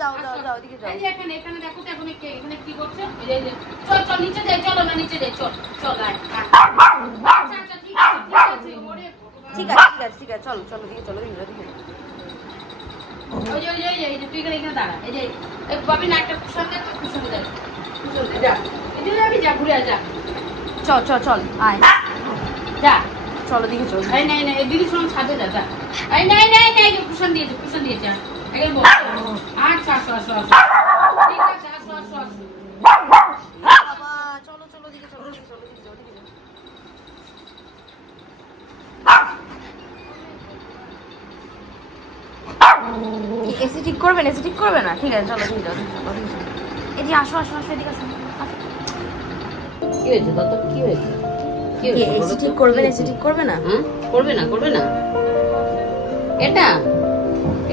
যাও যাও যাও এদিকে যাও। এই যে এখানে এখানে দেখো তো এখানে কি করছে? এই যে চল চল নিচে যাই, চলো না নিচে যাই, চল চল আয়। আচ্ছা ঠিক আছে ওরে ঠিক আছে চলো চলো দিকে চলো দিকে দিকে। ওই যে এই যে তুই এখানে দাঁড়া। এই যে এক বাবি না একটা কুশন দে, তো কুশন দে। কুশন দে যা। এই যে আমি যা ঘুরে যা। চল চল চল আয় যা চলো দিকে চল। এই নাই এই দিদি শুন ছাদে যা যা। এই নাই কুশন দিয়েছে আগে বল। আচ্ছা আসো ঠিক আছে আসো বাবা চলো চলো দিকে চলো দিকে চলো দিকে চলো দিকে এসি ঠিক করবেন? এসি ঠিক করবে না? ঠিক আছে চলো দিকে যাও দিকে চলো দিকে চলো। এই যে আসো এদিকে আসো। কি হয়েছে দত্ত? কি হয়েছে? এসি ঠিক করবেন? এসি ঠিক করবে না? করবে না এটা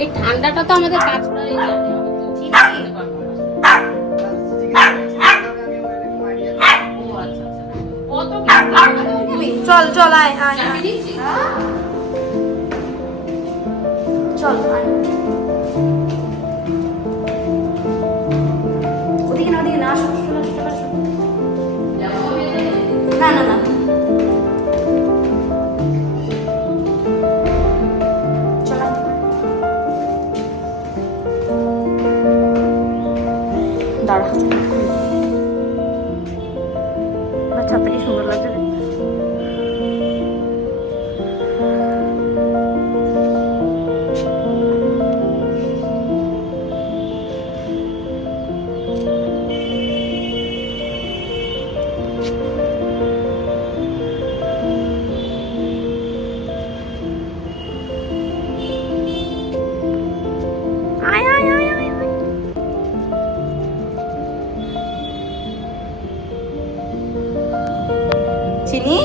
এই ঠান্ডাটা তো আমাদের কাজ করারই জানে। চল চল আয় চল ওদিকে না আসো না দাঁড়া ছাদটা কি সুন্দর লাগছে। চিনি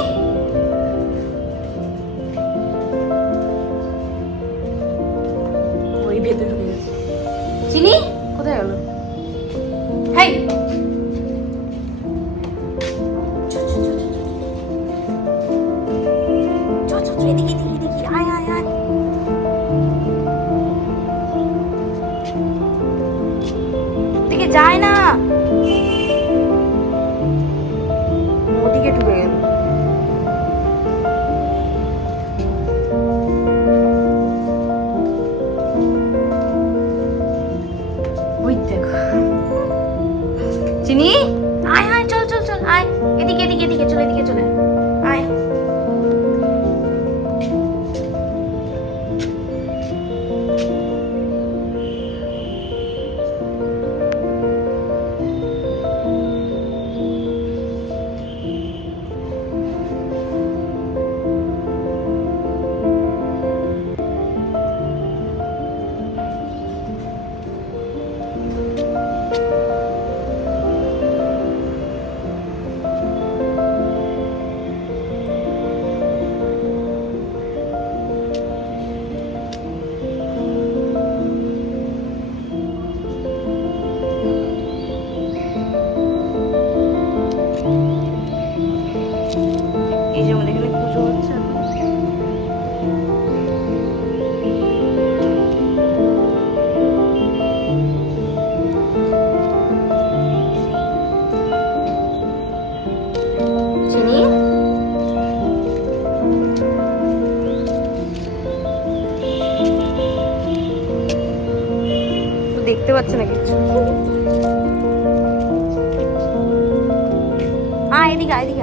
ওই ভেতরে ঢুকে গেছে। চিনি কোথায় গেল? হেই এদিকে আয় দিকে যায় না, ওদিকে ঢুকে গেল। ওই দেখো চিনি আয় চল আয় এদিকে চলে আয়। দেখতে পাচ্ছে না কিছু। এদিকে